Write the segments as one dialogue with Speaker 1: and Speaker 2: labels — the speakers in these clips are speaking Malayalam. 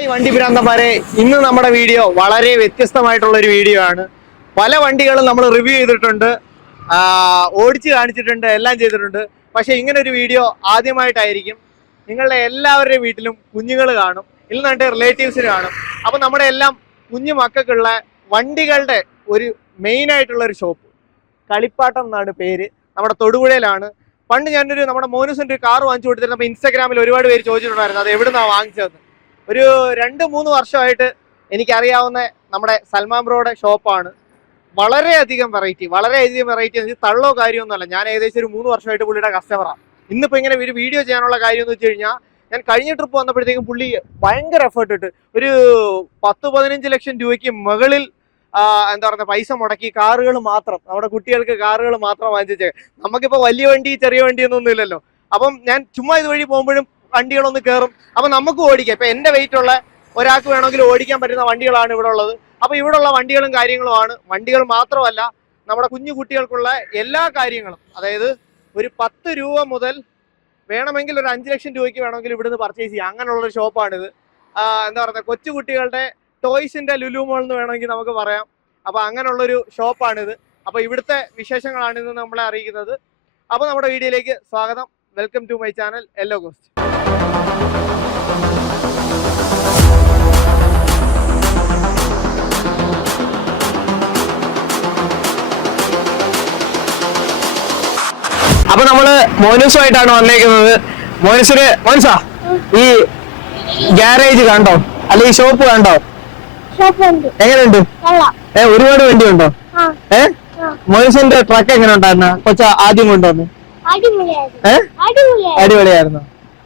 Speaker 1: ഹായ് വണ്ടി ഭ്രാന്തന്മാരെ ഇന്ന് നമ്മുടെ വീഡിയോ വളരെ വ്യത്യസ്തമായിട്ടുള്ള ഒരു വീഡിയോ ആണ്. പല വണ്ടികളും നമ്മൾ റിവ്യൂ ചെയ്തിട്ടുണ്ട് ഓടിച്ചു കാണിച്ചിട്ടുണ്ട് എല്ലാം ചെയ്തിട്ടുണ്ട്. പക്ഷേ ഇങ്ങനെ ഒരു വീഡിയോ ആദ്യമായിട്ടായിരിക്കും. നിങ്ങളുടെ എല്ലാവരുടെയും വീട്ടിലും കുഞ്ഞുങ്ങൾ കാണും ഇല്ലെന്നുണ്ട് റിലേറ്റീവ്സിന് കാണും. അപ്പൊ നമ്മുടെ എല്ലാം കുഞ്ഞു മക്കൾക്കുള്ള വണ്ടികളുടെ ഒരു മെയിൻ ആയിട്ടുള്ള ഒരു ഷോപ്പ്. കളിപ്പാട്ടം എന്നാണ് പേര്. നമ്മുടെ തൊടുപുഴയിലാണ്. പണ്ട് ഞാനൊരു നമ്മുടെ മോനുസിന്റെ ഒരു കാർ വാങ്ങിച്ചു കൊടുത്തിരുന്നപ്പോൾ ഇൻസ്റ്റാഗ്രാമിൽ ഒരുപാട് പേര് ചോദിച്ചിട്ടുണ്ടായിരുന്നു അത് എവിടുന്നാ വാങ്ങിച്ചതെന്ന്? ഒരു രണ്ട് മൂന്ന് വർഷമായിട്ട് എനിക്കറിയാവുന്ന നമ്മുടെ സൽമാൻ ബ്രോയുടെ ഷോപ്പാണ്. വളരെയധികം വെറൈറ്റി വളരെയധികം വെറൈറ്റി എന്ന് വെച്ചാൽ തള്ളോ കാര്യമൊന്നുമല്ല ഞാൻ ഏകദേശം ഒരു മൂന്ന് വർഷമായിട്ട് പുള്ളിയുടെ കസ്റ്റമറാണ് ഇന്നിപ്പോൾ ഇങ്ങനെ ഒരു വീഡിയോ ചെയ്യാനുള്ള കാര്യം എന്ന് വെച്ച് കഴിഞ്ഞാൽ ഞാൻ കഴിഞ്ഞ ട്രിപ്പ് വന്നപ്പോഴത്തേക്കും പുള്ളി ഭയങ്കര എഫേർട്ട് ഇട്ട് ഒരു പത്ത് പതിനഞ്ച് ലക്ഷം രൂപയ്ക്ക് മുകളിൽ എന്താ പറയുക പൈസ മുടക്കി കാറുകൾ മാത്രം നമ്മുടെ കുട്ടികൾക്ക് കാറുകൾ മാത്രം വാങ്ങിച്ചേക്കാം നമുക്കിപ്പോൾ വലിയ വണ്ടി ചെറിയ വണ്ടി ഒന്നും ഇല്ലല്ലോ. അപ്പം ഞാൻ ചുമ്മാ ഇതുവഴി പോകുമ്പോഴും വണ്ടികളൊന്ന് കയറും അപ്പൊ നമുക്ക് ഓടിക്കാം. ഇപ്പൊ എന്റെ വെയിറ്റ് ഉള്ള ഒരാൾക്ക് വേണമെങ്കിൽ ഓടിക്കാൻ പറ്റുന്ന വണ്ടികളാണ് ഇവിടെ ഉള്ളത്. അപ്പൊ ഇവിടെ ഉള്ള വണ്ടികളും കാര്യങ്ങളുമാണ് വണ്ടികൾ മാത്രമല്ല നമ്മുടെ കുഞ്ഞു കുട്ടികൾക്കുള്ള എല്ലാ കാര്യങ്ങളും. അതായത് ഒരു പത്ത് രൂപ മുതൽ വേണമെങ്കിൽ ഒരു അഞ്ച് ലക്ഷം രൂപയ്ക്ക് വേണമെങ്കിൽ ഇവിടുന്ന് പർച്ചേസ് ചെയ്യാം. അങ്ങനെയുള്ള ഒരു ഷോപ്പാണിത് എന്താ പറയുക കൊച്ചു കുട്ടികളുടെ ടോയ്സിന്റെ ലുലു മോൾ എന്ന് വേണമെങ്കിൽ നമുക്ക് പറയാം. അപ്പൊ അങ്ങനെയുള്ളൊരു ഷോപ്പാണിത് അപ്പൊ ഇവിടുത്തെ വിശേഷങ്ങളാണ് ഇന്ന് നമ്മളെ അറിയിക്കുന്നത്. അപ്പൊ നമ്മുടെ വീഡിയോയിലേക്ക് സ്വാഗതം. Welcome to my channel hello ghost അപ്പൊ നമ്മൾ മോനുസുമായിട്ടാണ് വന്നേക്കുന്നത്. മോനുസിന് മോനുസാ ഈ ഗ്യാരേജ് കണ്ടോ? അല്ലെ ഈ ഷോപ്പ് കണ്ടോ? എങ്ങനെയുണ്ട്?
Speaker 2: കൊള്ളാം.
Speaker 1: ഏ ഒരുപാട് വണ്ടിയുണ്ടോ?
Speaker 2: ഉണ്ടോ
Speaker 1: ഏ. മോനുസിന്റെ ട്രക്ക് എങ്ങനെ ഉണ്ടായിരുന്ന കൊച്ച ആദ്യം കൊണ്ടുവന്ന്.
Speaker 2: അടിപൊളിയായിരുന്നു.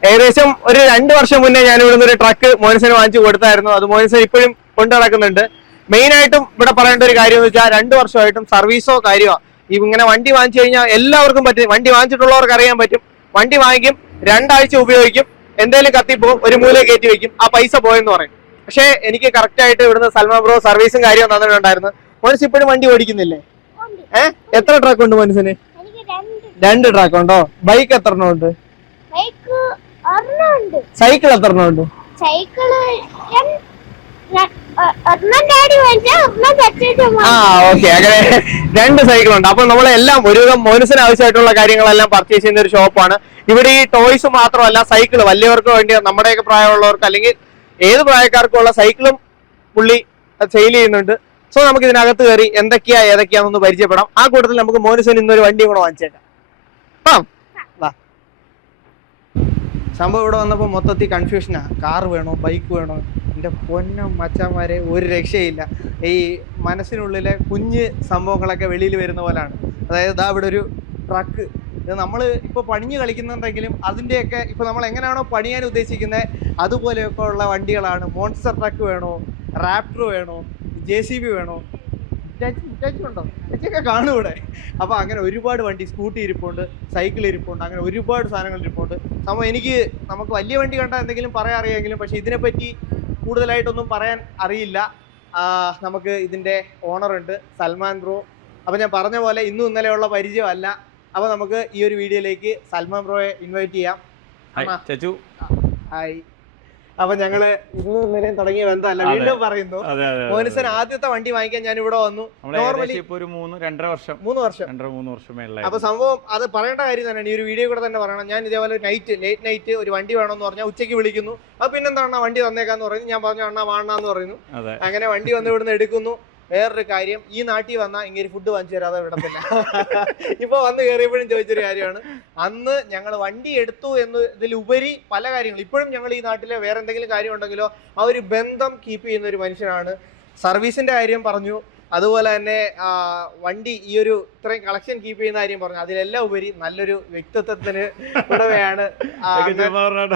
Speaker 1: ഏകദേശം ഒരു രണ്ട് വർഷം മുന്നേ ഞാൻ ഇവിടുന്ന് ഒരു ട്രക്ക് മോനിസിന് വാങ്ങിച്ചു കൊടുത്തായിരുന്നു. അത് മോനിസൻ ഇപ്പോഴും കൊണ്ടു നടക്കുന്നുണ്ട്. മെയിൻ ആയിട്ടും ഇവിടെ പറയേണ്ട ഒരു കാര്യം എന്ന് വെച്ചാൽ രണ്ടു വർഷമായിട്ടും സർവീസോ കാര്യമോ ഇങ്ങനെ വണ്ടി വാങ്ങിച്ചു കഴിഞ്ഞാൽ എല്ലാവർക്കും പറ്റും. വണ്ടി വാങ്ങിച്ചിട്ടുള്ളവർക്ക് അറിയാൻ പറ്റും. വണ്ടി വാങ്ങിക്കും രണ്ടാഴ്ച ഉപയോഗിക്കും എന്തെങ്കിലും കത്തിപ്പോ ഒരു മൂല കയറ്റി വെക്കും ആ പൈസ പോയെന്ന് പറയും. പക്ഷേ എനിക്ക് കറക്റ്റ് ആയിട്ട് ഇവിടുന്ന് സൽമാൻ ബ്രോ സർവീസും കാര്യവും തന്നിട്ടുണ്ടായിരുന്നു. മോനസ് ഇപ്പോഴും വണ്ടി ഓടിക്കുന്നില്ലേ. ഏഹ് എത്ര ട്രക്ക് ഉണ്ട് മോനിസിന്
Speaker 2: രണ്ട്
Speaker 1: ട്രാക്ക് ഉണ്ടോ? ബൈക്ക് എത്ര എണ്ണം ഉണ്ട്. സൈക്കിൾ എത്ര എണ്ണം ഉണ്ട് ആ ഓക്കെ അങ്ങനെ രണ്ട് സൈക്കിൾ ഉണ്ട്. അപ്പൊ നമ്മളെല്ലാം ഒരുവിധം മോനുസിന് ആവശ്യമായിട്ടുള്ള കാര്യങ്ങളെല്ലാം പർച്ചേസ് ചെയ്യുന്ന ഒരു ഷോപ്പാണ് ഇവിടെ ഈ ടോയ്സ് മാത്രമല്ല സൈക്കിൾ വലിയവർക്ക് വേണ്ടി നമ്മുടെയൊക്കെ പ്രായമുള്ളവർക്ക് അല്ലെങ്കിൽ ഏത് പ്രായക്കാർക്കും ഉള്ള സൈക്കിളും പുള്ളി സെയിൽ ചെയ്യുന്നുണ്ട്. സോ നമുക്ക് ഇതിനകത്ത് കയറി എന്തൊക്കെയാ ഏതൊക്കെയാണെന്ന് പരിചയപ്പെടാം. ആ കൂട്ടത്തിൽ നമുക്ക് മോനുസൻ ഇന്നൊരു വണ്ടി കൂടെ വാങ്ങിച്ചേക്കാം. സംഭവം ഇവിടെ വന്നപ്പോൾ മൊത്തത്തിൽ കൺഫ്യൂഷനാ കാർ വേണോ? ബൈക്ക് വേണോ? എന്റെ പൊന്നം മച്ചാന്മാരെ ഒരു രക്ഷയില്ല. ഈ മനസ്സിനുള്ളിലെ കുഞ്ഞ് സംഭവങ്ങളൊക്കെ വെളിയിൽ വരുന്ന പോലാണ്. അതായത് ഇതാ ഇവിടെ ഒരു ട്രക്ക് ഇത് നമ്മൾ ഇപ്പോൾ പണിഞ്ഞ് കളിക്കുന്നുണ്ടെങ്കിലും അതിന്റെയൊക്കെ ഇപ്പോൾ നമ്മൾ എങ്ങനെയാണോ പണിയാൻ ഉദ്ദേശിക്കുന്നത് അതുപോലെയൊക്കെ ഉള്ള വണ്ടികളാണ്. മോൺസ്റ്റർ ട്രക്ക് വേണോ? റാപ്റ്റർ വേണോ? ജെ സി ബി വേണോ? ഉണ്ടോ ചേച്ചിയൊക്കെ കാണും ഇവിടെ. അപ്പോൾ അങ്ങനെ ഒരുപാട് വണ്ടി സ്കൂട്ടി ഇരിപ്പുണ്ട് സൈക്കിൾ ഇരിപ്പുണ്ട് അങ്ങനെ ഒരുപാട് സാധനങ്ങൾ ഇരിപ്പുണ്ട്. സംഭവം എനിക്ക് നമുക്ക് വലിയ വണ്ടി കണ്ടാൽ എന്തെങ്കിലും പറയാൻ അറിയാമെങ്കിലും പക്ഷേ ഇതിനെപ്പറ്റി കൂടുതലായിട്ടൊന്നും പറയാൻ അറിയില്ല. നമുക്ക് ഇതിന്റെ ഓണർ ഉണ്ട് സൽമാൻ ബ്രോ. അപ്പോൾ ഞാൻ പറഞ്ഞ പോലെ ഇന്നും ഇന്നലെയുള്ള പരിചയമല്ല. അപ്പോൾ നമുക്ക് ഈ ഒരു വീഡിയോയിലേക്ക് സൽമാൻ ബ്രോയെ ഇൻവൈറ്റ് ചെയ്യാം.
Speaker 3: ഹായ് ചച്ചു.
Speaker 1: ഹായ് അപ്പോൾ ഞങ്ങൾ ഇന്നും ഇന്നലെയും തുടങ്ങിയ ബന്ധമല്ല. വീണ്ടും പറയുന്നു. മോനിസൻ ആദ്യത്തെ വണ്ടി വാങ്ങിക്കാൻ ഞാൻ ഇവിടെ വന്നു നോർമലി
Speaker 3: ഇപ്പൊ ഒരു മൂന്ന് രണ്ടര വർഷം.
Speaker 1: മൂന്ന് വർഷം.
Speaker 3: രണ്ടര മൂന്ന് വർഷം
Speaker 1: അപ്പൊ സംഭവം അത് പറയേണ്ട കാര്യം തന്നെയാണ്. ഈ ഒരു വീഡിയോ കൂടെ തന്നെ പറയണം. ഞാൻ ഇതേപോലെ നൈറ്റ് ലേറ്റ് നൈറ്റ് ഒരു വണ്ടി വേണമെന്ന് പറഞ്ഞാൽ ഉച്ചയ്ക്ക് വിളിക്കുന്നു. അപ്പൊ പിന്നെന്താണ് വണ്ടി തന്നേക്കാന്ന് പറയുന്നു. ഞാൻ പറഞ്ഞു അണ്ണാ വാണെന്ന് പറയുന്നു. അങ്ങനെ വണ്ടി വന്ന് ഇവിടുന്ന് എടുക്കുന്നു. വേറൊരു കാര്യം ഈ നാട്ടിൽ വന്നാൽ ഇങ്ങനെ ഫുഡ് വാങ്ങിച്ചു തരാതെ വിടത്തില്ല. ഇപ്പൊ വന്ന് കയറിയപ്പോഴും ചോദിച്ചൊരു കാര്യമാണ്. അന്ന് ഞങ്ങൾ വണ്ടി എടുത്തു എന്നതിലുപരി പല കാര്യങ്ങളും ഇപ്പോഴും ഞങ്ങൾ ഈ നാട്ടിലെ വേറെ എന്തെങ്കിലും കാര്യം ഉണ്ടെങ്കിലോ ആ ഒരു ബന്ധം കീപ്പ് ചെയ്യുന്ന ഒരു മനുഷ്യനാണ്. സർവീസിന്റെ കാര്യം പറഞ്ഞു. അതുപോലെ തന്നെ വണ്ടി ഈ ഒരു ഇത്രയും കളക്ഷൻ കീപ്പ് ചെയ്യുന്ന കാര്യം പറഞ്ഞു. അതിലെല്ലാം ഉപരി നല്ലൊരു വ്യക്തിത്വത്തിന് ഉടമയാണ്.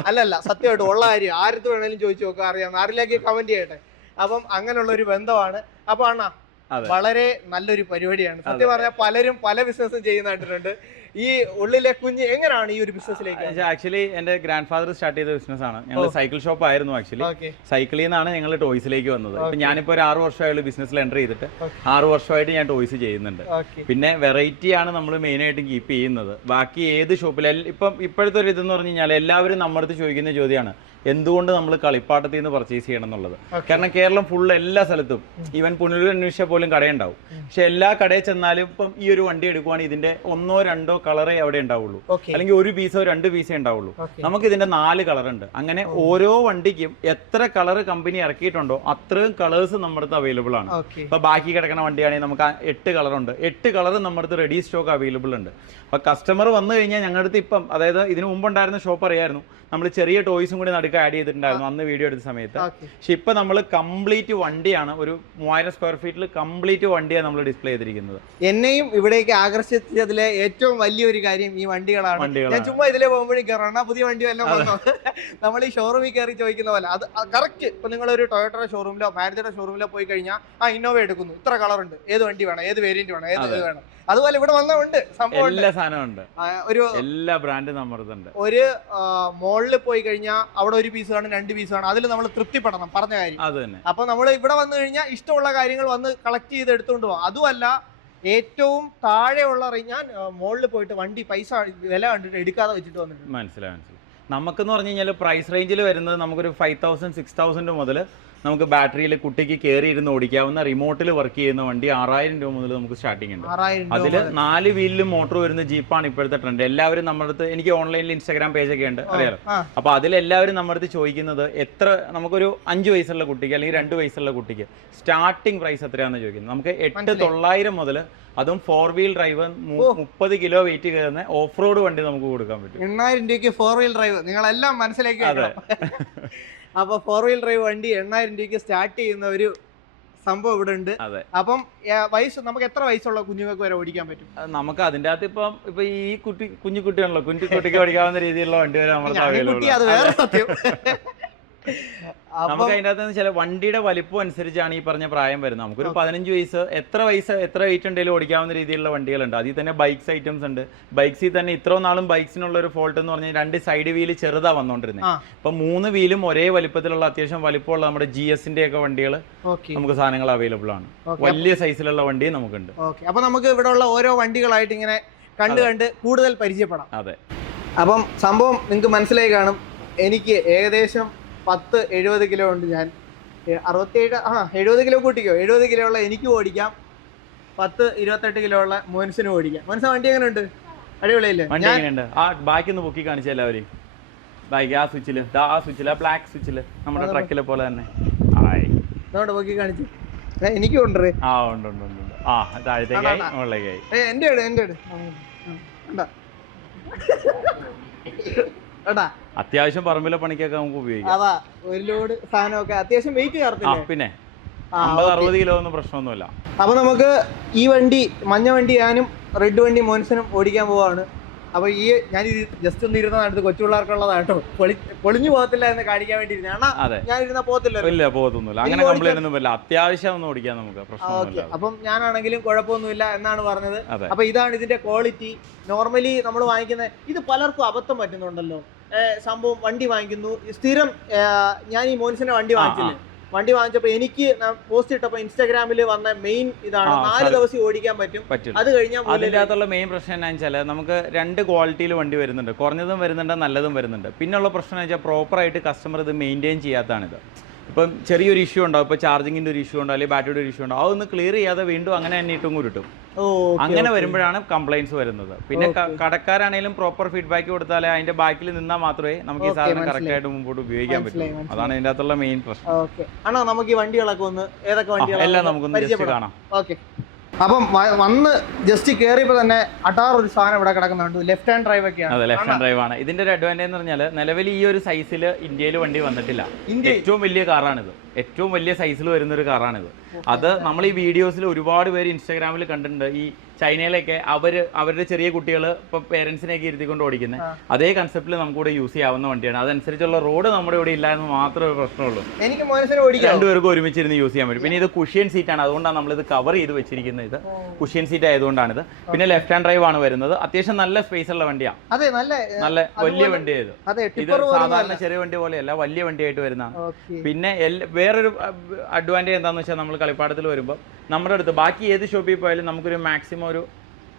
Speaker 1: അല്ലല്ല സത്യമായിട്ട് ഉള്ള കാര്യം. ആരത്ത് വേണേലും ചോദിച്ചു നോക്കുക അറിയാം. ആരിലേക്ക് കമന്റ് ചെയ്യട്ടെ. അപ്പം അങ്ങനെയുള്ള ഒരു ബന്ധമാണ്. അപ്പൊ അണ്ണാ വളരെ നല്ലൊരു പരിപാടിയാണ്. സത്യം പറഞ്ഞാൽ പലരും പല ബിസിനസ്സും ചെയ്യുന്ന കണ്ടിട്ടുണ്ട് ഈ ഉള്ളിലെ കുഞ്ഞ് എങ്ങനെയാണ് ഈ ഒരു ബിസിനസ്സിലേക്ക്
Speaker 3: ആക്ച്വലി എന്റെ ഗ്രാൻഡ് ഫാദർ സ്റ്റാർട്ട് ചെയ്ത ബിസിനസ് ആണ്. ഞങ്ങൾ സൈക്കിൾ ഷോപ്പ് ആയിരുന്നു ആക്ച്വലി സൈക്കിളിൽ നിന്നാണ് ഞങ്ങൾ ടോയ്സിലേക്ക് വന്നത്. ഇപ്പൊ ഞാനിപ്പോ ഒരു ആറ് വർഷമായുള്ള ബിസിനസ്സിൽ എന്റർ ചെയ്തിട്ട്. ആറ് വർഷമായിട്ട് ഞാൻ ടോയ്സ് ചെയ്യുന്നുണ്ട്. പിന്നെ വെറൈറ്റി ആണ് നമ്മൾ മെയിൻ ആയിട്ട് കീപ്പ് ചെയ്യുന്നത്. ബാക്കി ഏത് ഷോപ്പിൽ ഇപ്പം ഇപ്പോഴത്തെ ഒരു ഇതെന്ന് പറഞ്ഞു കഴിഞ്ഞാൽ എല്ലാവരും നമ്മുടെ അടുത്ത് ചോദിക്കുന്ന ചോദ്യമാണ് എന്തുകൊണ്ട് നമ്മൾ കളിപ്പാട്ടത്തിൽ നിന്ന് പർച്ചേസ് ചെയ്യണം എന്നുള്ളത്? കാരണം കേരളം ഫുൾ എല്ലാ സ്ഥലത്തും ഈവൻ പുനലൂർ അന്വേഷിച്ചാൽ പോലും കടയുണ്ടാവും. പക്ഷെ എല്ലാ കടയിൽ ചെന്നാലും ഇപ്പം ഈ ഒരു വണ്ടി എടുക്കുവാണെങ്കിൽ ഇതിന്റെ ഒന്നോ രണ്ടോ കളറേ അവിടെ ഉണ്ടാവുള്ളൂ. അല്ലെങ്കിൽ ഒരു പീസോ രണ്ട് പീസേ ഉണ്ടാവുള്ളൂ. നമുക്ക് ഇതിന്റെ നാല് കളർ ഉണ്ട് അങ്ങനെ ഓരോ വണ്ടിക്കും എത്ര കളർ കമ്പനി ഇറക്കിയിട്ടുണ്ടോ അത്രയും കളേഴ്സ് നമ്മുടെ അടുത്ത് അവൈലബിൾ ആണ്. ഇപ്പൊ ബാക്കി കിടക്കുന്ന വണ്ടിയാണെങ്കിൽ നമുക്ക് എട്ട് കളർ ഉണ്ട് എട്ട് കളർ നമ്മുടെ അടുത്ത് റെഡി സ്റ്റോക്ക് അവൈലബിൾ ഉണ്ട്. അപ്പൊ കസ്റ്റമർ വന്നു കഴിഞ്ഞാൽ ഞങ്ങളുടെ അടുത്ത് ഇപ്പം അതായത് ഇതിന് മുമ്പ് ഉണ്ടായിരുന്ന ഷോപ്പ് അറിയായിരുന്നു. നമ്മൾ ചെറിയ ടോയ്സും കൂടി നടുക്ക് ആഡ് ചെയ്തിട്ടുണ്ടായിരുന്നു അന്ന് വീഡിയോ എടുത്ത സമയത്ത്. പക്ഷെ ഇപ്പൊ നമ്മൾ കംപ്ലീറ്റ് വണ്ടിയാണ് ഒരു മൂവായിരം സ്ക്വയർ ഫീറ്റിൽ കംപ്ലീറ്റ് വണ്ടിയാണ് നമ്മൾ ഡിസ്പ്ലേ ചെയ്തിരിക്കുന്നത്.
Speaker 1: എന്നെയും ഇവിടേക്ക് ആകർഷിച്ചതിലെ ഏറ്റവും വലിയൊരു കാര്യം ഈ വണ്ടികളാണ്. ഞാൻ ചുമ്മാ ഇതിലേ പോകുമ്പോഴേക്കും കയറണ പുതിയ വണ്ടി വല്ലതും വന്നോ? നമ്മൾ ഈ ഷോറൂമിൽ കയറി ചോദിക്കുന്ന പോലെ. അത് കറക്റ്റ് ഇപ്പൊ നിങ്ങൾ ഒരു ടൊയോട്ടയുടെ ഷോറൂമിലോ മാരുതിയുടെ ഷോറൂമിലോ പോയി കഴിഞ്ഞാൽ ആ ഇന്നോവ എടുക്കുന്നു. ഇത്ര കളർ ഉണ്ട്. ഏത് വണ്ടി വേണം? ഏത് വേരിയന്റ് വേണം? ഏത് വേണം? അതുപോലെ ഇവിടെ വന്ന ഉണ്ട്. സംഭവം
Speaker 3: എല്ലാ
Speaker 1: സാധനമുണ്ട് ഒരു
Speaker 3: എല്ലാ ബ്രാൻഡും നമ്മുടെ
Speaker 1: ഒരു മോളിൽ പോയി കഴിഞ്ഞാൽ അവിടെ ഒരു പീസ് കാണും രണ്ട് പീസ് കാണും അതിൽ നമ്മൾ തൃപ്തിപ്പെടണം. പറഞ്ഞ കാര്യം. അപ്പൊ നമ്മൾ ഇവിടെ വന്നു കഴിഞ്ഞാൽ ഇഷ്ടമുള്ള കാര്യങ്ങൾ വന്ന് കളക്ട് ചെയ്ത് എടുത്തുകൊണ്ട് പോകാം അതുമല്ല ഏറ്റവും താഴെയുള്ള ഞാൻ മുകളിൽ പോയിട്ട് വണ്ടി പൈസ വില കണ്ടിട്ട് എടുക്കാതെ വെച്ചിട്ട് വന്നിട്ടുണ്ട്.
Speaker 3: മനസ്സിലായി മനസ്സിലായി. നമുക്കെന്ന് പറഞ്ഞു കഴിഞ്ഞാൽ പ്രൈസ് റേഞ്ചിൽ വരുന്നത് നമുക്കൊരു ഫൈവ് തൗസൻഡ് സിക്സ് തൗസൻഡ് മുതൽ നമുക്ക് ബാറ്ററിയിൽ കുട്ടിക്ക് കയറി ഇരുന്ന് ഓടിക്കാവുന്ന റിമോട്ടിൽ വർക്ക് ചെയ്യുന്ന വണ്ടി ആറായിരം രൂപ മുതൽ നമുക്ക് സ്റ്റാർട്ടിംഗ് ഉണ്ട്. അതിൽ നാല് വീലിലും മോട്ടോർ വരുന്ന ജീപ്പാണ് ഇപ്പോഴത്തെ ട്രെൻഡ് എല്ലാവരും നമ്മുടെ അടുത്ത് എനിക്ക് ഓൺലൈനിൽ ഇൻസ്റ്റാഗ്രാം പേജ് ഒക്കെ ഉണ്ട് അറിയാലോ? അപ്പൊ അതിലെല്ലാവരും നമ്മുടെ അടുത്ത് ചോദിക്കുന്നത് എത്ര നമുക്കൊരു അഞ്ച് വയസ്സുള്ള കുട്ടിക്ക് അല്ലെങ്കിൽ രണ്ട് വയസ്സുള്ള കുട്ടിക്ക് സ്റ്റാർട്ടിംഗ് പ്രൈസ് എത്രയാണെന്ന് ചോദിക്കുന്നത് നമുക്ക് എട്ട്. തൊള്ളായിരം മുതൽ അതും ഫോർ വീൽ ഡ്രൈവ് മുപ്പത് കിലോ വെയിറ്റ് കയറുന്ന ഓഫ് റോഡ് വണ്ടി നമുക്ക് കൊടുക്കാൻ പറ്റും.
Speaker 1: എണ്ണായിരം രൂപയ്ക്ക് ഫോർ വീൽ ഡ്രൈവ് നിങ്ങളെല്ലാം മനസ്സിലാക്കി
Speaker 3: അതെ
Speaker 1: വെക്കണം. അപ്പൊ ഫോർ വീൽ ഡ്രൈവ് വണ്ടി എണ്ണായിരം രൂപയ്ക്ക് സ്റ്റാർട്ട് ചെയ്യുന്ന ഒരു സംഭവം ഇവിടെ ഉണ്ട്. അപ്പം വയസ്സ് നമുക്ക് എത്ര വയസ്സുള്ള കുഞ്ഞുങ്ങൾക്ക് വരെ ഓടിക്കാൻ പറ്റും?
Speaker 3: നമുക്ക് അതിന്റെ അകത്ത് ഇപ്പം ഇപ്പൊ ഈ കുട്ടി കുഞ്ഞു കുട്ടിയാണല്ലോ കുഞ്ഞു കുട്ടിക്ക് ഓടിക്കാവുന്ന രീതിയിലുള്ള വണ്ടി വരെ
Speaker 1: നമ്മൾ അത് വേറെ സത്യം.
Speaker 3: നമുക്ക് അതിന്റെ അകത്ത് ചില വണ്ടിയുടെ വലിപ്പം അനുസരിച്ചാണ് ഈ പറഞ്ഞ പ്രായം വരുന്നത്. നമുക്കൊരു പതിനഞ്ച് വയസ്സ് എത്ര വയസ്സ് എത്ര വെയിറ്റ് ഉണ്ടെങ്കിലും ഓടിക്കാവുന്ന രീതിയിലുള്ള വണ്ടികളുണ്ട്. അതിൽ തന്നെ ബൈക്സ് ഐറ്റംസ് ഉണ്ട്. ബൈക്സിൽ തന്നെ ഇത്രയും നാളും ബൈക്സിനുള്ള ഒരു ഫോൾട്ട് എന്ന് പറഞ്ഞാൽ രണ്ട് സൈഡ് വീൽ ചെറുതാ വന്നുകൊണ്ടിരുന്നത് അപ്പൊ മൂന്ന് വീലും ഒരേ വലിപ്പത്തിലുള്ള അത്യാവശ്യം വലിപ്പമുള്ള നമ്മുടെ ജി എസിന്റെ ഒക്കെ വണ്ടികൾ നമുക്ക് സാധനങ്ങൾ അവൈലബിൾ ആണ്. വലിയ സൈസിലുള്ള വണ്ടി നമുക്കുണ്ട്.
Speaker 1: അപ്പൊ നമുക്ക് ഇവിടെ ഉള്ള ഓരോ വണ്ടികളായിട്ട് ഇങ്ങനെ കണ്ട് കണ്ട് കൂടുതൽ പരിചയപ്പെടാം.
Speaker 3: അതെ.
Speaker 1: അപ്പം സംഭവം നിങ്ങൾക്ക് മനസ്സിലായി കാണും. എനിക്ക് ഏകദേശം പത്ത് എഴുപത് കിലോ ഉണ്ട് ഞാൻ. അറുപത്തേഴ് ആ എഴുപത് കിലോ കൂട്ടിക്കോ. എഴുപത് കിലോ ഉള്ള എനിക്ക് ഓടിക്കാം. പത്ത് ഇരുപത്തെട്ട് കിലോ ഉള്ള മോൻസിനും ഓടിക്കാം. മോൻസ വണ്ടി എങ്ങനെ ഉണ്ട് അടിപൊളിയല്ലേ?
Speaker 3: വണ്ടി എങ്ങനെയുണ്ട്? ആ പൊക്കി കാണിച്ച എല്ലാവരും ബാക്കി ആ സ്വിച്ചിൽ ആ സ്വിച്ചിൽ ആ ബ്ലാക്ക് സ്വിച്ചിൽ നമ്മുടെ. ട്രക്കിലെ പോലെ തന്നെ. ആയി.
Speaker 1: പൊക്കി കാണിച്ചു. ഏ, എനിക്കും ഉണ്ട്
Speaker 3: ആ ഉണ്ട് ഉണ്ട് ഉണ്ട്. ആ താഴത്തേക്കായി? മുകളിലേക്കായി.
Speaker 1: എന്റെ
Speaker 3: അത്യാവശ്യം പറമ്പിലെ പണിക്കൊക്കെ നമുക്ക് ഉപയോഗിക്കാം.
Speaker 1: അതാ ഒരു ലോഡ് സാധനമൊക്കെ അത്യാവശ്യം വെയിറ്റ് ചേർത്തില്ല?
Speaker 3: പിന്നെ. അമ്പത്. അറുപത് കിലോ ഒന്നും പ്രശ്നമൊന്നുമില്ല.
Speaker 1: അപ്പൊ നമുക്ക് ഈ വണ്ടി മഞ്ഞ വണ്ടി ഞാനും റെഡ് വണ്ടി മോൻസനും ഓടിക്കാൻ പോവാണ്. അപ്പൊ ഈ ഞാൻ ഇത് ജസ്റ്റ് ഒന്ന് ഇരുന്ന അടുത്ത് കൊച്ചു പിള്ളേർക്കുള്ളതാട്ടോ പൊളിഞ്ഞു പോകത്തില്ല എന്ന് കാണിക്കാൻ വേണ്ടി ഞാൻ ഇരുന്ന പോകത്തില്ലല്ലോ
Speaker 3: ഇല്ല പോകത്തൊന്നുമില്ല. അങ്ങനെ കംപ്ലൈന്റ് ഒന്നും വരില്ല. അത്യാവശ്യം ഒന്ന് ഓടിക്കാം നമുക്ക്
Speaker 1: അപ്പം ഞാനാണെങ്കിലും കുഴപ്പമൊന്നുമില്ല എന്നാണ് പറഞ്ഞത്. അപ്പൊ ഇതാണ് ഇതിന്റെ ക്വാളിറ്റി നോർമലി നമ്മൾ വാങ്ങിക്കുന്ന ഇത് പലർക്കും അബദ്ധം പറ്റുന്നുണ്ടല്ലോ. സംഭവം വണ്ടി വാങ്ങിക്കുന്നു. സ്ഥിരം ഞാൻ ഈ മോൻസിന്റെ വണ്ടി വാങ്ങിച്ചില്ല? വണ്ടി വാങ്ങിച്ചപ്പോ എനിക്ക് പോസ്റ്റ് ഇട്ടപ്പോ ഇൻസ്റ്റാഗ്രാമിൽ വന്ന മെയിൻ ഇതാണ്. നാല് ദിവസം ഓടിക്കാൻ പറ്റും. അത് കഴിഞ്ഞാൽ
Speaker 3: അതിനകത്തുള്ള മെയിൻ പ്രശ്നം എന്താണെന്ന് വെച്ചാൽ നമുക്ക് രണ്ട് ക്വാളിറ്റിയിൽ വണ്ടി വരുന്നുണ്ട്. കുറഞ്ഞതും വരുന്നുണ്ട് നല്ലതും വരുന്നുണ്ട്. പിന്നെയുള്ള പ്രശ്നം എന്ന് വെച്ചാൽ പ്രോപ്പറായിട്ട് കസ്റ്റമർ ഇത് മെയിന്റെയിൻ ചെയ്യാത്തതാണിത്. ഇപ്പം ചെറിയൊരു ഇഷ്യൂ ഉണ്ടാവും. ഇപ്പോൾ ചാർജിങ്ങിന്റെ ഒരു ഇഷ്യൂ ഉണ്ടാവും അല്ലെങ്കിൽ ബാറ്ററിയുടെ ഒരു ഇഷ്യൂ ഉണ്ടാവും. അതൊന്ന് ക്ലിയർ ചെയ്യാതെ വീണ്ടും അങ്ങനെ തന്നെ ഇട്ടും കൂടിട്ടും അങ്ങനെ വരുമ്പോഴാണ് കംപ്ലൈൻസ് വരുന്നത്. പിന്നെ. കടക്കാരാണെങ്കിലും പ്രോപ്പർ ഫീഡ്ബാക്ക് കൊടുത്താലേ അതിന്റെ ബാക്കിൽ നിന്നാൽ മാത്രമേ നമുക്ക് ഈ സാധനം കറക്റ്റ് ആയിട്ട് മുമ്പോട്ട് ഉപയോഗിക്കാൻ പറ്റൂ അതാണ് ഇതിന്റെ അകത്തുള്ള മെയിൻ പ്രശ്നം.
Speaker 1: ആണോ നമുക്ക് ഈ വണ്ടികളൊക്കെ ഒന്ന് ഏതൊക്കെ
Speaker 3: എല്ലാം നമുക്കൊന്ന് കാണാം.
Speaker 1: ഓക്കെ അപ്പം വന്ന് ജസ്റ്റ് കയറിയപ്പോ തന്നെ അട്ടാർ ഒരു സാധനം ഇവിടെ കിടക്കുന്നുണ്ട് ലെഫ്റ്റ് ഹാൻഡ് ഡ്രൈവ് ഒക്കെയാണ്.
Speaker 3: അതെ ലെഫ്റ്റ് ഹാൻഡ് ഡ്രൈവ് ആണ്. ഇതിന്റെ ഒരു അഡ്വാന്റേജ് എന്ന് പറഞ്ഞാൽ നിലവിൽ ഈ ഒരു സൈസിൽ ഇന്ത്യയിൽ വണ്ടി വന്നിട്ടില്ല. ഏറ്റവും വലിയ കാറാണിത് ഏറ്റവും വലിയ സൈസിൽ വരുന്ന ഒരു കാറാണിത് അത് നമ്മൾ ഈ വീഡിയോസിൽ ഒരുപാട് പേര് ഇൻസ്റ്റാഗ്രാമിൽ കണ്ടിട്ടുണ്ട്. ഈ ചൈനയിലൊക്കെ അവർ അവരുടെ ചെറിയ കുട്ടികൾ ഇപ്പൊ പേരൻസിനെയൊക്കെ ഇരുത്തിക്കൊണ്ട് ഓടിക്കുന്നത് അതേ കൺസെപ്റ്റിൽ നമുക്ക് ഇവിടെ യൂസ് ചെയ്യാവുന്ന വണ്ടിയാണ്. അതനുസരിച്ചുള്ള റോഡ് നമ്മുടെ ഇവിടെ ഇല്ല എന്ന് മാത്രമേ പ്രശ്നമുള്ളൂ.
Speaker 1: എനിക്ക്
Speaker 3: രണ്ടുപേർക്കും ഒരുമിച്ചിരുന്ന് യൂസ് ചെയ്യാൻ പറ്റും. പിന്നെ ഇത് കുഷ്യൻ സീറ്റാണ് അതുകൊണ്ടാണ് നമ്മളിത് കവർ ചെയ്ത് വെച്ചിരിക്കുന്നത് ഇത്. കുഷ്യൻ സീറ്റ് ആയതുകൊണ്ടാണിത്. പിന്നെ ലെഫ്റ്റ് ഹാൻഡ് ഡ്രൈവ് ആണ് വരുന്നത്. അത്യാവശ്യം നല്ല സ്പേസ് ഉള്ള വണ്ടിയാണ്
Speaker 1: അതെ നല്ല
Speaker 3: നല്ല വലിയ വണ്ടിയായത് ഇത്. സാധാരണ ചെറിയ വണ്ടി പോലെയല്ല വലിയ വണ്ടിയായിട്ട് വരുന്നതാണ്. പിന്നെ വേറൊരു അഡ്വാന്റേജ് എന്താണെന്ന് വെച്ചാൽ നമ്മൾ കളിപ്പാടത്തിൽ വരുമ്പോൾ നമ്മുടെ അടുത്ത്. ബാക്കി ഏത് ഷോപ്പിൽ പോയാലും നമുക്കൊരു മാക്സിമം ഒരു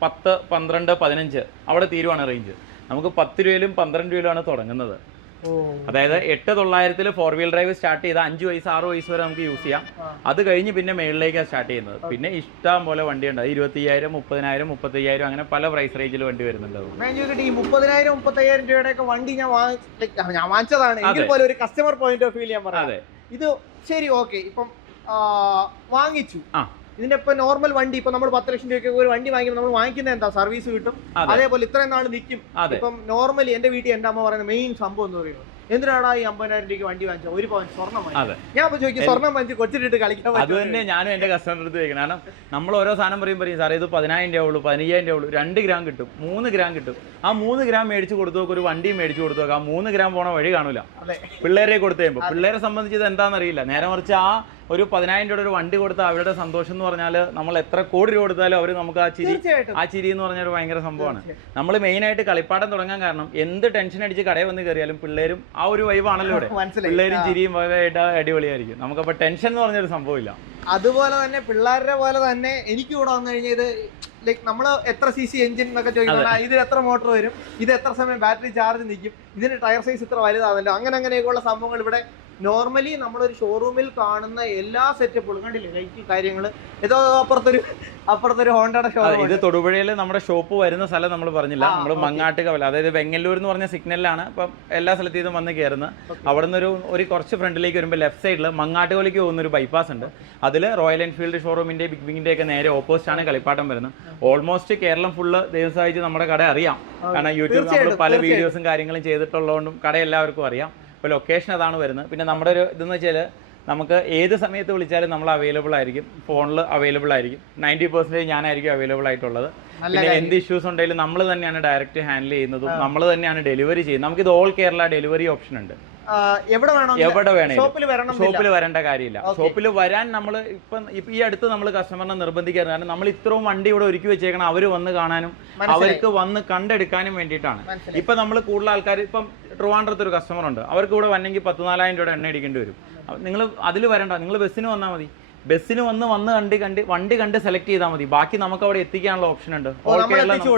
Speaker 3: പത്ത് പന്ത്രണ്ട് പതിനഞ്ച്. അവിടെ തീരുവാണ് റേഞ്ച് നമുക്ക് പത്ത് രൂപയിലും പന്ത്രണ്ട് രൂപയിലാണ് തുടങ്ങുന്നത്. അതായത് എട്ട് തൊള്ളായിരത്തിൽ ഫോർ വീൽ ഡ്രൈവ് സ്റ്റാർട്ട് ചെയ്ത് അഞ്ച് വയസ്സ് ആറ് വയസ്സ് വരെ നമുക്ക് യൂസ് ചെയ്യാം. അത് കഴിഞ്ഞ് പിന്നെ മേളിലേക്കാണ് സ്റ്റാർട്ട് ചെയ്യുന്നത്. പിന്നെ ഇഷ്ടം പോലെ വണ്ടി വണ്ടിയുണ്ട് ഇരുപത്തിയ്യായിരം മുപ്പതിനായിരം മുപ്പത്തയ്യായിരം അങ്ങനെ പല പ്രൈസ് റേഞ്ചിൽ വണ്ടി വരുന്നുണ്ട്
Speaker 1: ഈ മുപ്പതിനായിരം മുപ്പത്തയ്യായിരം രൂപയുടെ ഒക്കെ വണ്ടി ഞാൻ ഞാൻ വാങ്ങിച്ചതാണ്. എങ്കിൽ പോലെ ഒരു കസ്റ്റമർ പോയിന്റ് ഓഫ് വ്യൂ ഞാൻ പറയാം.
Speaker 3: അതെ.
Speaker 1: ഇത് ശരി ഓക്കെ ഇപ്പം വാങ്ങിച്ചു. ഇതിന്റെ ഇപ്പൊ നോർമൽ വണ്ടി ഇപ്പൊ നമ്മൾ പത്ത് ലക്ഷം രൂപയ്ക്ക് ഒരു വണ്ടി വാങ്ങിക്കുമ്പോൾ നമ്മൾ വാങ്ങിക്കുന്നത് എന്താ? സർവീസ് കിട്ടും. അതേപോലെ ഇത്രയും നാൾ നിൽക്കും ഇപ്പം നോർമലി എന്റെ വീട്ടിൽ എന്റെ അമ്മ പറയുന്ന മെയിൻ സംഭവം എന്ന് പറയുന്നത് എന്തിനാടാ ഈ അമ്പതിനായിരം രൂപയ്ക്ക് വണ്ടി വാങ്ങിച്ചത്? ഒരു പവൻ
Speaker 3: സ്വർണം
Speaker 1: ഞാൻ അപ്പൊ ചോദിക്കും സ്വർണം വാങ്ങിച്ച് കൊച്ചിട്ടിട്ട് കളിക്കാൻ
Speaker 3: അത്? തന്നെ ഞാനും എന്റെ കസ്റ്റമർ അടുത്ത് ചോദിക്കണം കാരണം നമ്മൾ ഓരോ സാധനം പറയും പറയും സാറേ ഇത് പതിനായിരം രൂപ ഉള്ളൂ പതിനയ്യായിരം രൂപ ഉള്ളൂ രണ്ട് ഗ്രാം കിട്ടും മൂന്ന് ഗ്രാം കിട്ടും. ആ മൂന്ന് ഗ്രാം മേടിച്ച് കൊടുത്തു നോക്കും ഒരു വണ്ടിയും മേടിച്ച് കൊടുത്തു നോക്കാം ആ മൂന്ന് ഗ്രാം പോണ വഴി കാണൂല പിള്ളേരെ കൊടുത്തു കഴിയുമ്പോൾ പിള്ളേരെ സംബന്ധിച്ച് ഇത് എന്താണെന്നറിയില്ല നേരെ മറിച്ച് ആ ഒരു പതിനായിരം രൂപയുടെ ഒരു വണ്ടി കൊടുത്ത അവരുടെ സന്തോഷം എന്ന് പറഞ്ഞാൽ നമ്മൾ എത്ര കോടി രൂപ കൊടുത്താലും അവർ നമുക്ക് ആ ചിരി ആ ചിരി എന്ന് പറഞ്ഞ ഒരു ഭയങ്കര സംഭവമാണ്. നമ്മൾ മെയിനായിട്ട് കളിപ്പാട്ടം തുടങ്ങാൻ കാരണം എന്ത് ടെൻഷൻ അടിച്ച് കടയിൽ വന്ന് കയറിയാലും പിള്ളേരും ആ ഒരു വൈവാണല്ലോ ഇവിടെ. പിള്ളേരും. ചിരിയും വകയായിട്ട് അടിപൊളിയായിരിക്കും. നമുക്കപ്പോൾ ടെൻഷൻ എന്ന് പറഞ്ഞൊരു സംഭവമില്ല.
Speaker 1: അതുപോലെ തന്നെ പിള്ളേരുടെ പോലെ തന്നെ എനിക്ക് ഇവിടെ വന്നു കഴിഞ്ഞാൽ ഇത് ലൈക്ക് നമ്മൾ എത്ര സി സി എഞ്ചിൻ എന്നൊക്കെ ചോദിക്കുന്നത് ഇതിൽ എത്ര മോട്ടോർ വരും ഇത് എത്ര സമയം ബാറ്ററി ചാർജ് നിൽക്കും ഇതിന് ടയർ സൈസ് ഇത്ര വലുതാണല്ലോ അങ്ങനെ അങ്ങനെയൊക്കെയുള്ള സംഭവങ്ങൾ ഇവിടെ നോർമലി നമ്മളൊരു ഷോറൂമിൽ കാണുന്ന എല്ലാ സെറ്റപ്പുകളും കണ്ടില്ലേ? ലൈറ്റ് കാര്യങ്ങൾ ഏതോ അപ്പുറത്തൊരു അപ്പുറത്തൊരു ഹോണ്ടയുടെ ഷോറൂം
Speaker 3: ഇത് തൊടുപുഴയിൽ നമ്മുടെ ഷോപ്പ് വരുന്ന സ്ഥലം നമ്മൾ പറഞ്ഞില്ല. നമ്മൾ. മങ്ങാട്ട് കവല അതായത് വെങ്ങല്ലൂർ എന്ന് പറഞ്ഞ സിഗ്നലിലാണ് ഇപ്പം എല്ലാ സ്ഥലത്തു നിന്നും വന്ന് കയറുന്നത്. അവിടെ നിന്ന് ഒരു ഒരു കുറച്ച് ഫ്രണ്ടിലേക്ക് വരുമ്പോൾ ലെഫ്റ്റ് സൈഡിൽ മങ്ങാട്ട് മങ്ങാട്ടുകോലേക്ക് പോകുന്ന ഒരു ബൈപ്പാസ് ഉണ്ട്. അതിൽ റോയൽ എൻഫീൽഡ് ഷോറൂമിന്റെ ബിഗ് ബിങ്ങിന്റെ ഒക്കെ നേരെ ഓപ്പോസിറ്റ് ആണ് കളിപ്പാട്ടം വരുന്നത്. ഓൾമോസ്റ്റ് കേരളം ഫുള്ള് ദൈവം സഹായിച്ച് നമ്മുടെ കട അറിയാം. കാരണം യൂട്യൂബ് നമ്മൾ പല വീഡിയോസും കാര്യങ്ങളും ചെയ്തിട്ടുള്ളതുകൊണ്ടും കട എല്ലാവർക്കും അറിയാം. ഇപ്പോൾ ലൊക്കേഷൻ അതാണ് വരുന്നത്. പിന്നെ നമ്മുടെ ഒരു ഇതെന്ന് വെച്ചാൽ നമുക്ക് ഏത് സമയത്ത് വിളിച്ചാലും നമ്മൾ അവൈലബിൾ ആയിരിക്കും. ഫോണിൽ അവൈലബിൾ ആയിരിക്കും. നയന്റി പെർസെന്റേജ് ഞാനായിരിക്കും അവൈലബിൾ ആയിട്ടുള്ളത്. പിന്നെ എന്ത് ഇഷ്യൂസ് ഉണ്ടെങ്കിലും നമ്മൾ തന്നെയാണ് ഡയറക്റ്റ് ഹാൻഡിൽ ചെയ്യുന്നതും നമ്മൾ തന്നെയാണ് ഡെലിവറി ചെയ്യുന്നത്. നമുക്ക് ഇത് ഓൾ കേരള ഡെലിവറി ഓപ്ഷൻ ഉണ്ട്.
Speaker 1: എവിടെ വേണം ഷോപ്പിൽ വരണം
Speaker 3: ഷോപ്പിൽ വരേണ്ട കാര്യമില്ല. ഷോപ്പിൽ വരാൻ നമ്മൾ ഇപ്പം ഈ അടുത്ത് നമ്മൾ കസ്റ്റമറിനെ നിർബന്ധിക്കാറ്. കാരണം നമ്മൾ ഇത്രയും വണ്ടി ഇവിടെ ഒരുക്കി വെച്ചേക്കണം അവർ വന്ന് കാണാനും. അവർക്ക് വന്ന് കണ്ടെടുക്കാനും വേണ്ടിയിട്ടാണ്. ഇപ്പൊ നമ്മൾ കൂടുതൽ ആൾക്കാർ ഇപ്പം ട്രിവാൻഡ്രത്ത് ഒരു കസ്റ്റമർ ഉണ്ട്. അവർക്ക് ഇവിടെ വന്നെങ്കിൽ പത്ത് നാലായിരം രൂപയുടെ എണ്ണ അടിക്കേണ്ടി വരും. നിങ്ങൾ അതിൽ വരണ്ട. നിങ്ങൾ ബസ്സിന് വന്നാൽ മതി. ബസ്സിന് വന്ന് വന്ന് കണ്ട് കണ്ട് വണ്ടി കണ്ട് സെലക്ട് ചെയ്താൽ മതി. ബാക്കി നമുക്ക് അവിടെ എത്തിക്കാനുള്ള ഓപ്ഷൻ ഉണ്ട്.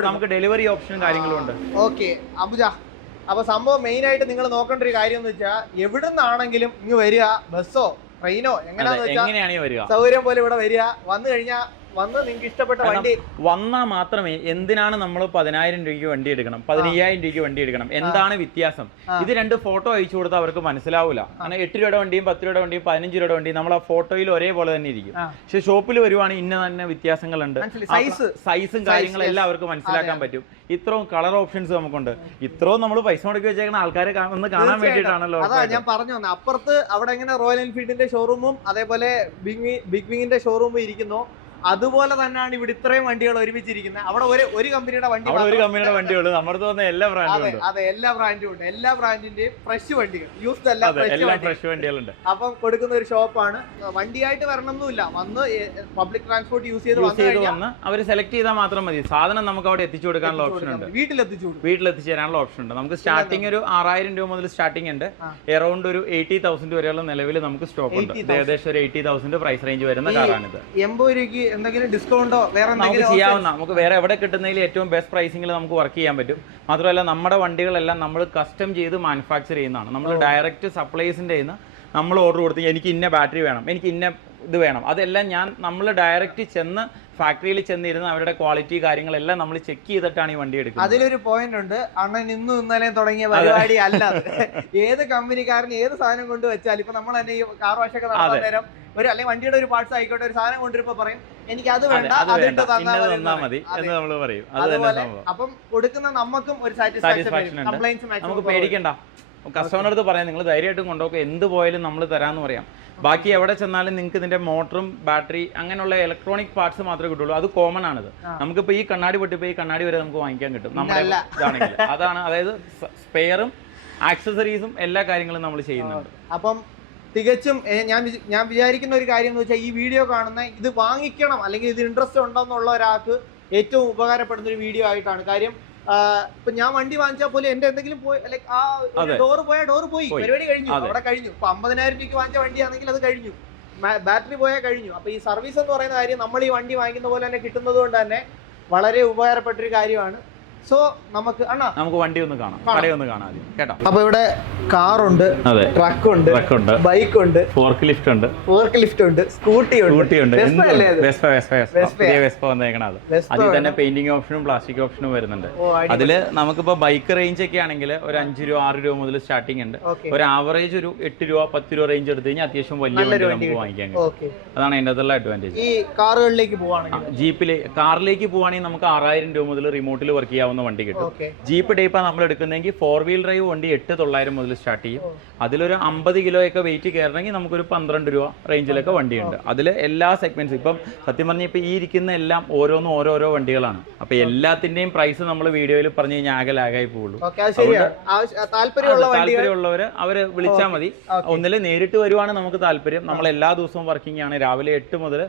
Speaker 3: നമുക്ക് ഡെലിവറി ഓപ്ഷനും കാര്യങ്ങളും ഉണ്ട്.
Speaker 1: ഓക്കെ. അബുജ അപ്പൊ സംഭവം മെയിൻ ആയിട്ട് നിങ്ങൾ നോക്കേണ്ട ഒരു കാര്യം എന്ന് വെച്ചാൽ എവിടുന്നാണെങ്കിലും ഇങ്ങ് വരിക. ബസ്സോ ട്രെയിനോ എങ്ങനെയാന്ന് വെച്ചാൽ സൗകര്യം പോലെ ഇവിടെ വരിക. വന്നു കഴിഞ്ഞാൽ വന്ന് നിങ്ങൾക്ക് ഇഷ്ടപ്പെട്ട വണ്ടി.
Speaker 3: വന്നാൽ മാത്രമേ എന്തിനാണ് നമ്മൾ പതിനായിരം രൂപയ്ക്ക് വണ്ടി എടുക്കണം? പതിനയ്യായിരം രൂപയ്ക്ക് വണ്ടി എടുക്കണം? എന്താണ് വ്യത്യാസം? ഇത് രണ്ട് ഫോട്ടോ അയച്ചു കൊടുത്താൽ അവർക്ക് മനസ്സിലാവില്ല കാരണം എട്ട് രൂപയുടെ വണ്ടിയും പത്ത് രൂപയുടെ വണ്ടിയും പതിനഞ്ച് രൂപയുടെ വണ്ടിയും നമ്മൾ ആ ഫോട്ടോയിൽ ഒരേപോലെ തന്നെ ഇരിക്കും. പക്ഷെ ഷോപ്പിൽ വരുവാണെങ്കിൽ ഇന്ന തന്നെ വ്യത്യാസങ്ങളുണ്ട്.
Speaker 1: സൈസ്.
Speaker 3: സൈസും കാര്യങ്ങളും എല്ലാം അവർക്ക് മനസ്സിലാക്കാൻ പറ്റും. ഇത്രയും കളർ ഓപ്ഷൻസ് നമുക്കുണ്ട്. ഇത്രയും നമ്മൾ പൈസ മുടക്കി വെച്ചേക്കുന്ന ആൾക്കാരെ ഒന്ന് കാണാൻ. വേണ്ടിയിട്ടാണല്ലോ
Speaker 1: അതാ ഞാൻ പറഞ്ഞു അപ്പുറത്ത് അവിടെ എങ്ങനെ റോയൽ എൻഫീൽഡിന്റെ ഷോറൂമും അതേപോലെ ബിഗ് ബിഗ് വിങ്ങിന്റെ ഷോറൂമും ഇരിക്കുന്നു. അതുപോലെ തന്നെയാണ് ഇവിടെ ഇത്രയും വണ്ടികൾ ഒരുമിച്ചിരിക്കുന്നത്. അവിടെ ഒരു ഒരു കമ്പനിയുടെ വണ്ടി
Speaker 3: ഒരു കമ്പനിയുടെ വണ്ടിയുള്ളൂ. നമ്മുടെ തോന്നുന്ന വന്ന എല്ലാ ബ്രാൻഡും
Speaker 1: അതെ എല്ലാ ബ്രാൻഡും ഉണ്ട്. എല്ലാ ബ്രാൻഡിന്റെയും ഫ്രഷ് വണ്ടികൾ. യൂസ്ഡ് അല്ല ഫ്രഷ്
Speaker 3: എല്ലാം ഫ്രഷ് വണ്ടികളുണ്ട്.
Speaker 1: അപ്പം കൊടുക്കുന്ന ഒരു ഷോപ്പാണ് വണ്ടിയായിട്ട് വരണമെന്നില്ല. വന്ന് പബ്ലിക് ട്രാൻസ്പോർട്ട് യൂസ് ചെയ്ത്
Speaker 3: യൂസ് ചെയ്ത് വന്ന് അവർ സെലക്ട് ചെയ്താൽ മാത്രം മതി. സാധനം നമുക്ക് അവിടെ എത്തിച്ചു കൊടുക്കാനുള്ള ഓപ്ഷൻ ഉണ്ട്.
Speaker 1: വീട്ടിലെത്തിച്ചു കൊടുക്കും.
Speaker 3: വീട്ടിൽ എത്തിച്ചേരാനുള്ള ഓപ്ഷൻ ഉണ്ട്. നമുക്ക് സ്റ്റാർട്ടിംഗ് ഒരു ആറായിരം രൂപ മുതൽ സ്റ്റാർട്ടിംഗ് ഉണ്ട്. എറൗണ്ട് ഒരു എയ്റ്റി തൗസൻഡ് വരെയുള്ള നിലവിൽ നമുക്ക് സ്റ്റോക്ക് ഉണ്ട്. ഏകദേശം ഒരു എയ്റ്റി തൗസൻഡ് പ്രൈസ് റേഞ്ച് വരുന്ന കാറാണിത്
Speaker 1: എൺപത് രൂപയ്ക്ക് എന്തെങ്കിലും ഡിസ്കൗണ്ടോ വേറെ
Speaker 3: നമുക്ക് ചെയ്യാവുന്ന നമുക്ക് വേറെ എവിടെ കിട്ടുന്നതിൽ ഏറ്റവും ബെസ്റ്റ് പ്രൈസിംഗിൽ നമുക്ക് വർക്ക് ചെയ്യാൻ പറ്റും. മാത്രമല്ല നമ്മുടെ വണ്ടികളെല്ലാം നമ്മൾ കസ്റ്റം ചെയ്ത് മാനുഫാക്ചർ ചെയ്യുന്നതാണ്. നമ്മൾ ഡയറക്റ്റ് സപ്ലൈസിന്റെ നിന്ന് നമ്മൾ ഓർഡർ കൊടുത്ത് എനിക്ക് ഇന്ന ബാറ്ററി വേണം എനിക്ക് ഇന്ന ഇത് വേണം. അതെല്ലാം ഞാൻ നമ്മൾ ഡയറക്റ്റ് ചെന്ന് ഫാക്ടറിയിൽ ചെന്നിരുന്ന് അവരുടെ ക്വാളിറ്റി കാര്യങ്ങളെല്ലാം നമ്മൾ ചെക്ക് ചെയ്തിട്ടാണ് ഈ വണ്ടി എടുക്കുന്നത്.
Speaker 1: അതിലൊരു പോയിന്റ് ഉണ്ട്. അണ്ണൻ ഇന്നും ഇന്നലെയും തുടങ്ങിയ പരിപാടി അല്ല. ഏത് കമ്പനിക്കാരൻ ഏത് സാധനം കൊണ്ട് വെച്ചാൽ ഇപ്പൊ നമ്മൾ തന്നെ ഈ കാർ വാഷൊക്കെ നടത്താൻ നേരം ഒരു അല്ലെങ്കിൽ വണ്ടിയുടെ ഒരു പാർട്സ് ആയിക്കോട്ടെ ഒരു സാധനം കൊണ്ടുവരുമ്പോ പറയും എനിക്ക് അത് വേണ്ട
Speaker 3: അത്
Speaker 1: അതിട്ട്
Speaker 3: വേണ്ട.
Speaker 1: മതി എന്ന്.
Speaker 3: നമ്മൾ പറയും.
Speaker 1: അതുപോലെ അപ്പം കൊടുക്കുന്ന നമുക്കും ഒരു സാറ്റിസ്ഫാക്ഷൻ കംപ്ലൈൻസ്
Speaker 3: നമുക്ക് പേടിക്കണ്ട. കസ്റ്റമറിന്റെ അടുത്ത് പറയാം. നിങ്ങൾ ധൈര്യമായിട്ടും കൊണ്ടുപോകും എന്ത് പോയാലും നമ്മൾ തരാമെന്ന് പറയാം. ബാക്കി എവിടെ ചെന്നാലും നിങ്ങൾക്ക് ഇതിന്റെ മോട്ടറും ബാറ്ററി അങ്ങനെയുള്ള ഇലക്ട്രോണിക് പാർട്സ് മാത്രമേ കിട്ടുള്ളൂ. അത് കോമൺ ആണിത്. നമുക്കിപ്പോൾ ഈ കണ്ണാടി പൊട്ടിപ്പോ ഈ കണ്ണാടി വരെ നമുക്ക് വാങ്ങിക്കാൻ കിട്ടും. നമ്മുടെ. ഇതാണെങ്കിൽ അതാണ് അതായത് സ്പെയറും ആക്സസറീസും എല്ലാ കാര്യങ്ങളും നമ്മൾ ചെയ്യുന്നുണ്ട്.
Speaker 1: അപ്പം തികച്ചും ഞാൻ ഞാൻ വിചാരിക്കുന്ന ഒരു കാര്യം എന്ന് വെച്ചാൽ ഈ വീഡിയോ കാണുന്ന ഇത് വാങ്ങിക്കണം അല്ലെങ്കിൽ ഇത് ഇൻട്രസ്റ്റ് ഉണ്ടെന്നുള്ള ഒരാൾക്ക് ഏറ്റവും ഉപകാരപ്പെടുന്ന ഒരു വീഡിയോ ആയിട്ടാണ്. കാര്യം ഇപ്പൊ ഞാൻ വണ്ടി വാങ്ങിച്ചാൽ പോലും എന്റെ എന്തെങ്കിലും പോയി ലൈക്ക് ആ ഡോർ പോയാൽ ഡോറ് പോയി. പരിപാടി കഴിഞ്ഞു. അവിടെ കഴിഞ്ഞു. ഇപ്പൊ അമ്പതിനായിരം രൂപയ്ക്ക് വാങ്ങിച്ച വണ്ടിയാണെങ്കിൽ അത് കഴിഞ്ഞു. ബാറ്ററി പോയാൽ കഴിഞ്ഞു. അപ്പൊ ഈ സർവീസ് എന്ന് പറയുന്ന കാര്യം നമ്മൾ ഈ വണ്ടി വാങ്ങിക്കുന്ന പോലെ തന്നെ കിട്ടുന്നത് കൊണ്ട് തന്നെ വളരെ ഉപകാരപ്പെട്ട ഒരു കാര്യമാണ്. സോ നമുക്ക്
Speaker 3: നമുക്ക് വണ്ടി ഒന്ന് കാണാം.
Speaker 1: കാണാം.
Speaker 3: ഒന്ന് കാണാം കേട്ടോ.
Speaker 1: അപ്പൊ ഇവിടെ കാറുണ്ട്
Speaker 3: അതെ.
Speaker 1: ട്രക്ക് ഉണ്ട്
Speaker 3: ട്രക്ക് ഉണ്ട്
Speaker 1: ബൈക്ക് ഉണ്ട്
Speaker 3: ഫോർക്ക് ലിഫ്റ്റ് ഉണ്ട്
Speaker 1: ഫോർക്ക് ലിഫ്റ്റ് ഉണ്ട് സ്കൂട്ടി ഉണ്ട്
Speaker 3: സ്കൂട്ടി ഉണ്ട്
Speaker 1: വന്നേക്കണത്
Speaker 3: അതിൽ തന്നെ പെയിന്റിംഗ് ഓപ്ഷനും പ്ലാസ്റ്റിക് ഓപ്ഷനും വരുന്നുണ്ട്. അതിൽ നമുക്കിപ്പോ ബൈക്ക് റേഞ്ച് ഒക്കെ ആണെങ്കിൽ ഒരു അഞ്ച് രൂപ ആറ് രൂപ മുതൽ സ്റ്റാർട്ടിംഗ് ഉണ്ട്. ഒരു ആവറേജ് ഒരു എട്ട് രൂപ പത്ത് രൂപ റേഞ്ച് എടുത്തു കഴിഞ്ഞാൽ അത്യാവശ്യം വലിയ വണ്ടി നമുക്ക് വാങ്ങിക്കാൻ കഴിയും. അതാണ് അതിന്റെ അതുള്ള അഡ്വാന്റേജ്
Speaker 1: ഈ കാറുകളിലേക്ക് പോവാണെങ്കിൽ
Speaker 3: ജീപ്പിൽ കാറിലേക്ക് പോവാണെങ്കിൽ നമുക്ക് ആറായിരം രൂപ മുതൽ റിമോട്ടിൽ വർക്ക് ചെയ്യാവുന്ന വണ്ടി കിട്ടും. ജീപ്പ് ടൈപ്പാണ് നമ്മൾ എടുക്കുന്നതെങ്കിൽ ഫോർ വീൽ ഡ്രൈവ് വണ്ടി എട്ട് തൊള്ളായിരം മുതൽ സ്റ്റാർട്ട് ചെയ്യും. അതിലൊരു അമ്പത് കിലോ ഒക്കെ വെയിറ്റ് കയറണമെങ്കിൽ നമുക്കൊരു പന്ത്രണ്ട് രൂപ റേഞ്ചിലൊക്കെ വണ്ടിയുണ്ട്. അതിൽ എല്ലാ സെഗ്മെന്റ്സും ഇപ്പം സത്യം പറഞ്ഞാൽ ഇപ്പം ഈ ഇരിക്കുന്ന എല്ലാം ഓരോന്നും ഓരോരോ വണ്ടികളാണ്. അപ്പോൾ എല്ലാത്തിന്റെയും പ്രൈസ് നമ്മൾ വീഡിയോയിൽ പറഞ്ഞു കഴിഞ്ഞാൽ ആകെ ലാഗായി
Speaker 1: പോകുള്ളൂ.
Speaker 3: താല്പര്യമുള്ളവർ അവർ വിളിച്ചാൽ മതി. ഒന്നിൽ നേരിട്ട് വരുവാണ് നമുക്ക് താല്പര്യം. നമ്മൾ എല്ലാ ദിവസവും വർക്കിംഗ് ആണ്. രാവിലെ എട്ട് മുതൽ